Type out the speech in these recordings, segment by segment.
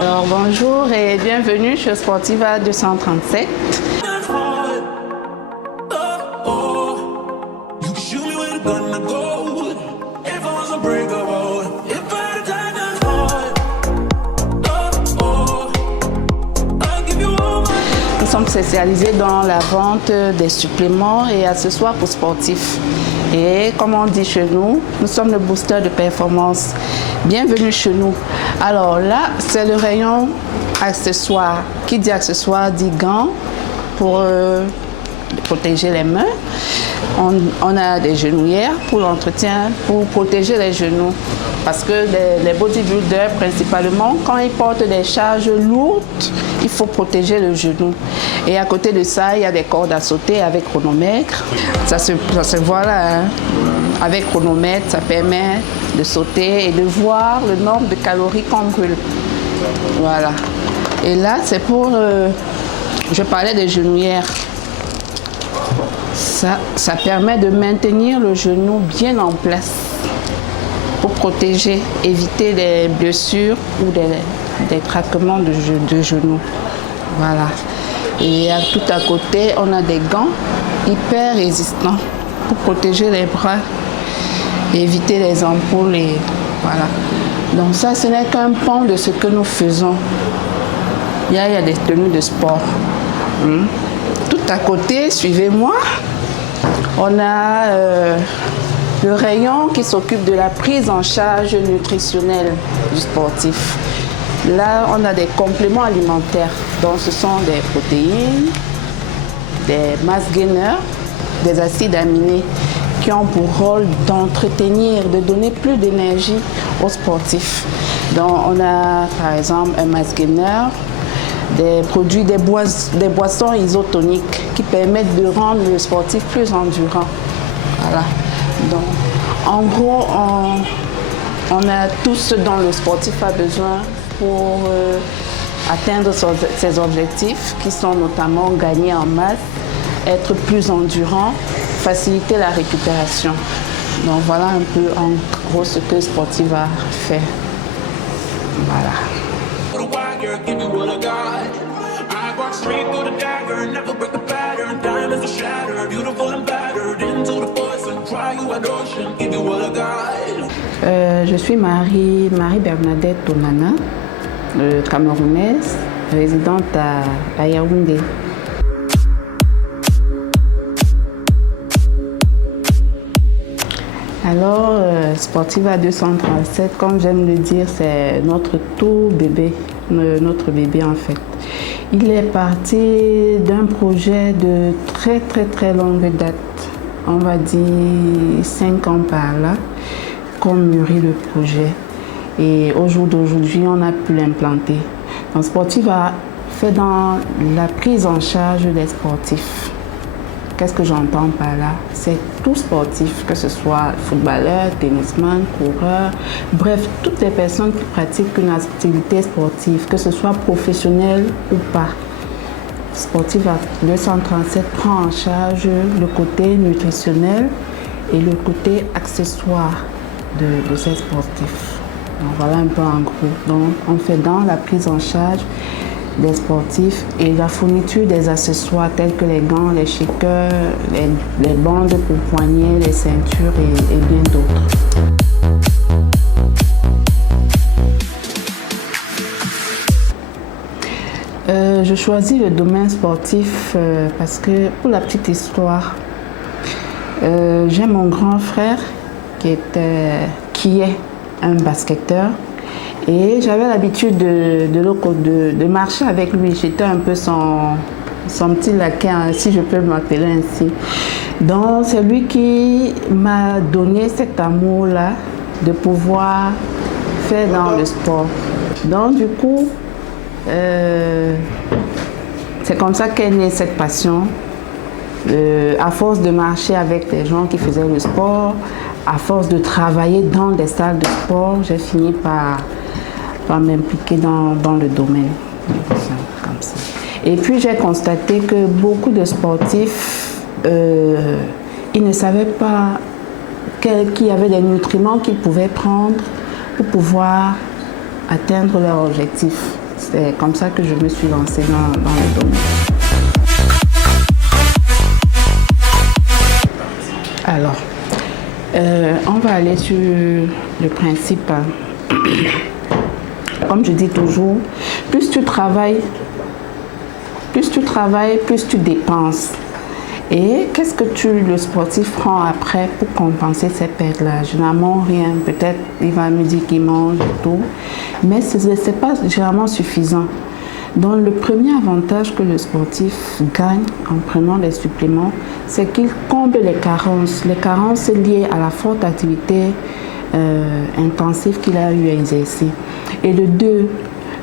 Alors bonjour et bienvenue chez Sportiva 237. Nous sommes spécialisés dans la vente des suppléments et accessoires pour sportifs. Et comme on dit chez nous, nous sommes le booster de performance. Bienvenue chez nous. Alors là, c'est le rayon accessoires. Qui dit accessoires dit gants pour protéger les mains. On a des genouillères pour l'entretien, pour protéger les genoux. Parce que les bodybuilders, principalement, quand ils portent des charges lourdes, il faut protéger le genou. Et à côté de ça, il y a des cordes à sauter avec chronomètre. Ça se voit là. Hein. Avec chronomètre, ça permet de sauter et de voir le nombre de calories qu'on brûle. Voilà. Et là, c'est pour... je parlais des genouillères. Ça permet de maintenir le genou bien en place pour protéger, éviter des blessures ou des craquements de genoux. Voilà. Et tout à côté, on a des gants hyper résistants pour protéger les bras, éviter les ampoules. Et voilà. Donc ça, ce n'est qu'un pan de ce que nous faisons. Il y a des tenues de sport. Tout à côté, suivez-moi, on a le rayon qui s'occupe de la prise en charge nutritionnelle du sportif. Là, on a des compléments alimentaires. Donc, ce sont des protéines, des mass gainers, des acides aminés qui ont pour rôle d'entretenir, de donner plus d'énergie aux sportifs. Donc, on a par exemple un mass gainer, des produits, des boissons isotoniques qui permettent de rendre le sportif plus endurant. Voilà. Donc, en gros, on a tout ce dont le sportif a besoin pour atteindre ses objectifs, qui sont notamment gagner en masse, être plus endurant, faciliter la récupération. Donc voilà un peu en gros ce que Sportiva fait. Voilà. Je suis Marie-Bernadette Tonana, camerounaise, résidente à Yaoundé. Alors, Sportiva 237, comme j'aime le dire, c'est notre tout bébé, notre bébé en fait. Il est parti d'un projet de très longue date, on va dire 5 ans par là, qu'on mûrit le projet. Et au jour d'aujourd'hui, on a pu l'implanter. Donc, Sportiva fait dans la prise en charge des sportifs. Qu'est-ce que j'entends par là? C'est tout sportif, que ce soit footballeur, tennisman, coureur, bref, toutes les personnes qui pratiquent une activité sportive, que ce soit professionnel ou pas. Sportiva 237 prend en charge le côté nutritionnel et le côté accessoire de ces sportifs. Donc voilà un peu en gros. Donc on fait dans la prise en charge des sportifs et la fourniture des accessoires tels que les gants, les shakers, les bandes pour poignets, les ceintures et bien d'autres. Je choisis le domaine sportif parce que, pour la petite histoire, j'ai mon grand frère qui est un basketteur. Et j'avais l'habitude de marcher avec lui. J'étais un peu son petit laquais, si je peux m'appeler ainsi. Donc, c'est lui qui m'a donné cet amour-là de pouvoir faire dans le sport. Donc, du coup, c'est comme ça qu'est née cette passion. À force de marcher avec des gens qui faisaient le sport, à force de travailler dans des salles de sport, j'ai fini par m'impliquer dans le domaine. Comme ça. Et puis j'ai constaté que beaucoup de sportifs, ils ne savaient pas qu'il y avait des nutriments qu'ils pouvaient prendre pour pouvoir atteindre leur objectif. C'est comme ça que je me suis lancée dans le domaine. Alors, on va aller sur le principe. Comme je dis toujours, plus tu travailles, plus tu dépenses. Et qu'est-ce que le sportif prend après pour compenser ces pertes-là? Généralement, rien. Peut-être il va me dire qu'il mange et tout. Mais ce n'est pas généralement suffisant. Donc, le premier avantage que le sportif gagne en prenant des suppléments, c'est qu'il comble les carences. Les carences liées à la forte activité intensive qu'il a eu à exercer. Et de deux,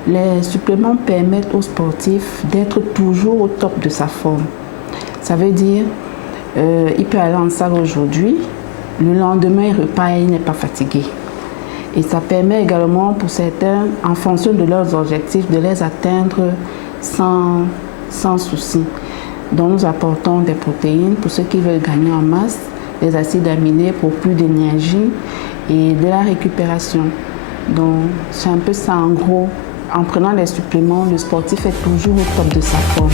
les suppléments permettent aux sportifs d'être toujours au top de sa forme. Ça veut dire, il peut aller en salle aujourd'hui, le lendemain il repart et il n'est pas fatigué. Et ça permet également pour certains, en fonction de leurs objectifs, de les atteindre sans souci. Donc nous apportons des protéines pour ceux qui veulent gagner en masse, des acides aminés pour plus d'énergie et de la récupération. Donc c'est un peu ça en gros. En prenant les suppléments, le sportif est toujours au top de sa forme.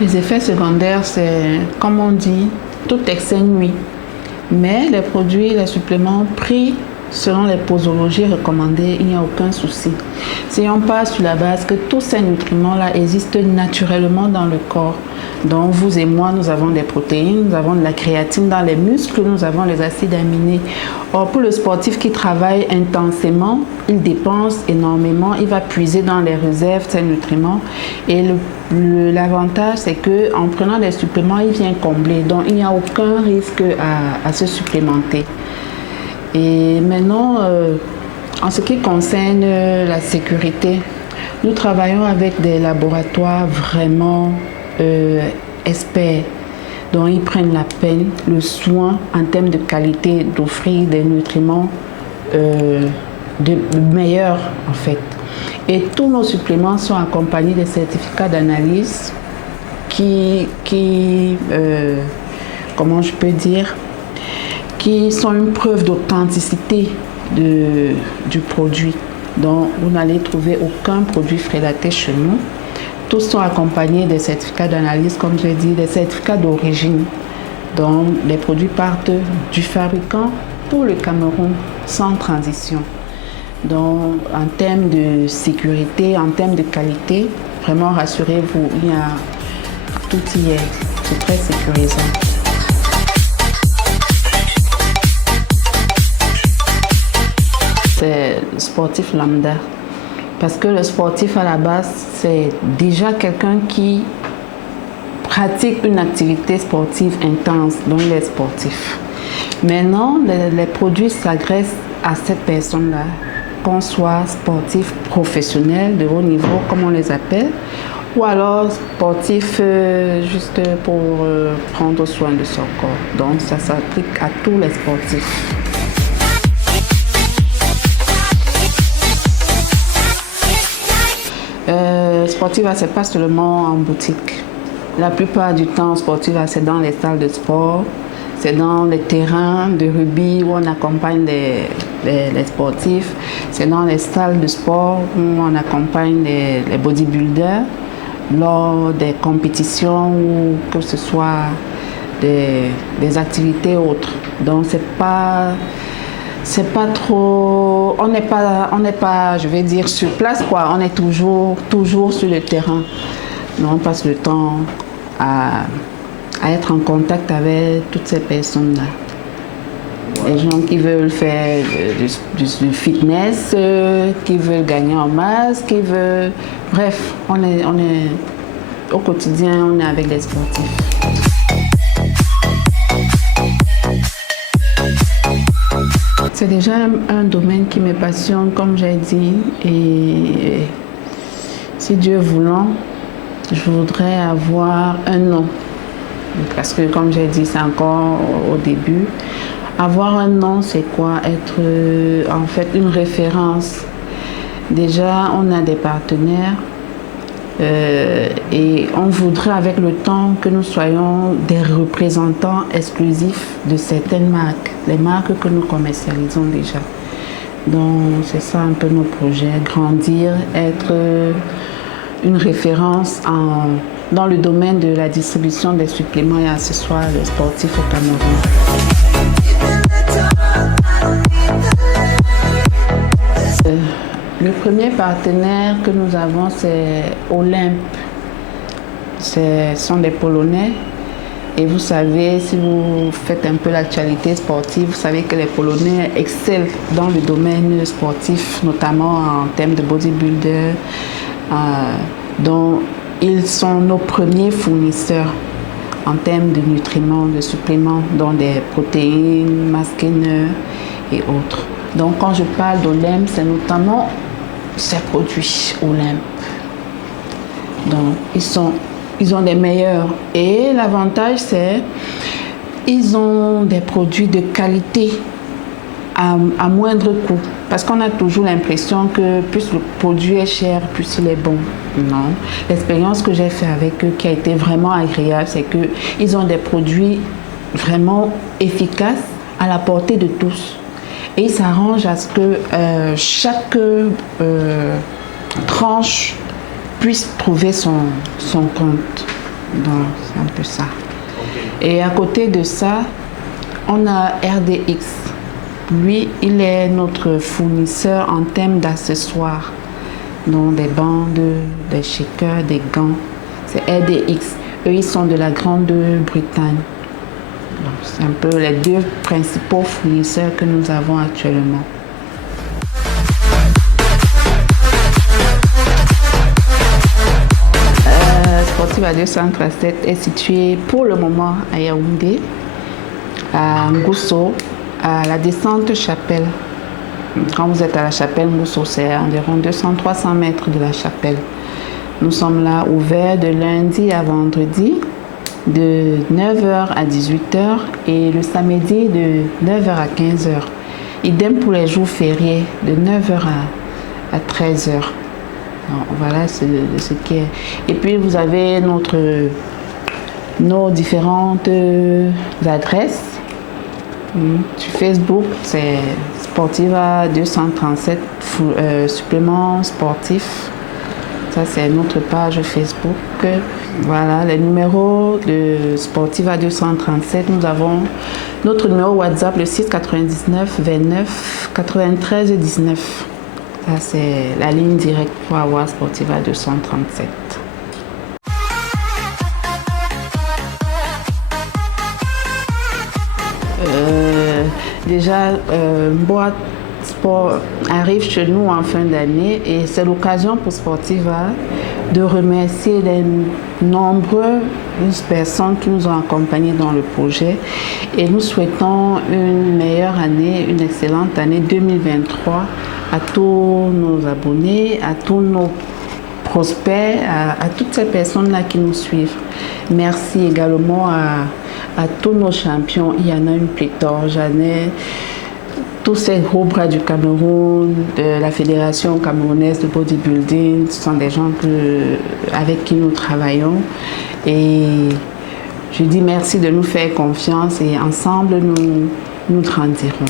Les effets secondaires, c'est, comme on dit, tout excès nuit. Mais les produits, les suppléments pris selon les posologies recommandées, il n'y a aucun souci. Si on passe sur la base que tous ces nutriments-là existent naturellement dans le corps. Donc vous et moi, nous avons des protéines, nous avons de la créatine dans les muscles, nous avons les acides aminés. Or, pour le sportif qui travaille intensément, il dépense énormément, il va puiser dans les réserves ces nutriments. Et l'avantage, c'est qu'en prenant des suppléments, il vient combler. Donc, il n'y a aucun risque à se supplémenter. Et maintenant, en ce qui concerne la sécurité, nous travaillons avec des laboratoires vraiment experts. Donc, ils prennent la peine, le soin en termes de qualité d'offrir des nutriments meilleurs en fait. Et tous nos suppléments sont accompagnés de certificats d'analyse qui comment je peux dire, qui sont une preuve d'authenticité du produit. Donc, vous n'allez trouver aucun produit frélaté chez nous. Tous sont accompagnés des certificats d'analyse, comme je dis, des certificats d'origine. Donc, les produits partent du fabricant pour le Cameroun sans transition. Donc, en termes de sécurité, en termes de qualité, vraiment rassurez-vous, tout y est. C'est très sécurisant. C'est sportif lambda. Parce que le sportif à la base, c'est déjà quelqu'un qui pratique une activité sportive intense, donc les sportifs. Maintenant, les produits s'adressent à cette personne-là, qu'on soit sportif professionnel de haut niveau, comme on les appelle, ou alors sportif juste pour prendre soin de son corps. Donc ça s'applique à tous les sportifs. Sportiva, c'est pas seulement en boutique. La plupart du temps, Sportiva, c'est dans les salles de sport, c'est dans les terrains de rugby où on accompagne les sportifs, c'est dans les salles de sport où on accompagne les bodybuilders lors des compétitions ou que ce soit des activités autres. Donc c'est pas trop, on n'est pas, je vais dire, sur place quoi, on est toujours sur le terrain. Donc on passe le temps à être en contact avec toutes ces personnes-là. Les gens qui veulent faire du fitness, qui veulent gagner en masse, qui veulent... Bref, on est au quotidien, on est avec les sportifs. C'est déjà un domaine qui me passionne, comme j'ai dit, et si Dieu voulant, je voudrais avoir un nom. Parce que, comme j'ai dit, c'est encore au début. Avoir un nom, c'est quoi? Être en fait une référence. Déjà, on a des partenaires Et on voudrait avec le temps que nous soyons des représentants exclusifs de certaines marques, les marques que nous commercialisons déjà. Donc c'est ça un peu nos projets, grandir, être une référence dans le domaine de la distribution des suppléments et accessoires sportifs au Cameroun. Le premier partenaire que nous avons, c'est Olympe. Ce sont des Polonais. Et vous savez, si vous faites un peu l'actualité sportive, vous savez que les Polonais excellent dans le domaine sportif, notamment en termes de bodybuilder. Donc, ils sont nos premiers fournisseurs en termes de nutriments, de suppléments, dont des protéines, mass gainers et autres. Donc, quand je parle d'Olympe, c'est notamment ces produits Olympe. Donc, ils ont des meilleurs. Et l'avantage, c'est qu'ils ont des produits de qualité à moindre coût. Parce qu'on a toujours l'impression que plus le produit est cher, plus il est bon. Non. L'expérience que j'ai faite avec eux, qui a été vraiment agréable, c'est qu'ils ont des produits vraiment efficaces à la portée de tous. Et ils s'arrangent à ce que chaque tranche puisse trouver son compte. Donc, c'est un peu ça. Et à côté de ça, on a RDX. Lui, il est notre fournisseur en termes d'accessoires. Donc, des bandes, des shakers, des gants. C'est RDX. Eux, ils sont de la Grande-Bretagne. C'est un peu les deux principaux fournisseurs que nous avons actuellement. Sportive à 237 est située pour le moment à Yaoundé, à Ngousso, à la descente Chapelle. Quand vous êtes à la Chapelle Ngousso, c'est environ 200-300 mètres de la Chapelle. Nous sommes là ouverts de lundi à vendredi, de 9h à 18h et le samedi de 9h à 15h. Idem pour les jours fériés, de 9h à 13h. Donc, voilà ce qui est. Et puis vous avez nos différentes adresses. Sur Facebook, c'est Sportiva 237 suppléments sportifs. Ça, c'est notre page Facebook. Voilà, les numéros de Sportiva 237. Nous avons notre numéro WhatsApp, le 699 29 93 19. Ça, c'est la ligne directe pour avoir Sportiva 237. Déjà, Boîte Sport arrive chez nous en fin d'année et c'est l'occasion pour Sportiva de remercier les nombreuses personnes qui nous ont accompagnés dans le projet et nous souhaitons une meilleure année, une excellente année 2023 à tous nos abonnés, à tous nos prospects, à toutes ces personnes-là qui nous suivent. Merci également à tous nos champions. Il y en a une pléthore. J'en ai tous ces gros bras du Cameroun, de la Fédération camerounaise de bodybuilding. Ce sont des gens avec qui nous travaillons. Et je dis merci de nous faire confiance et ensemble, nous grandirons.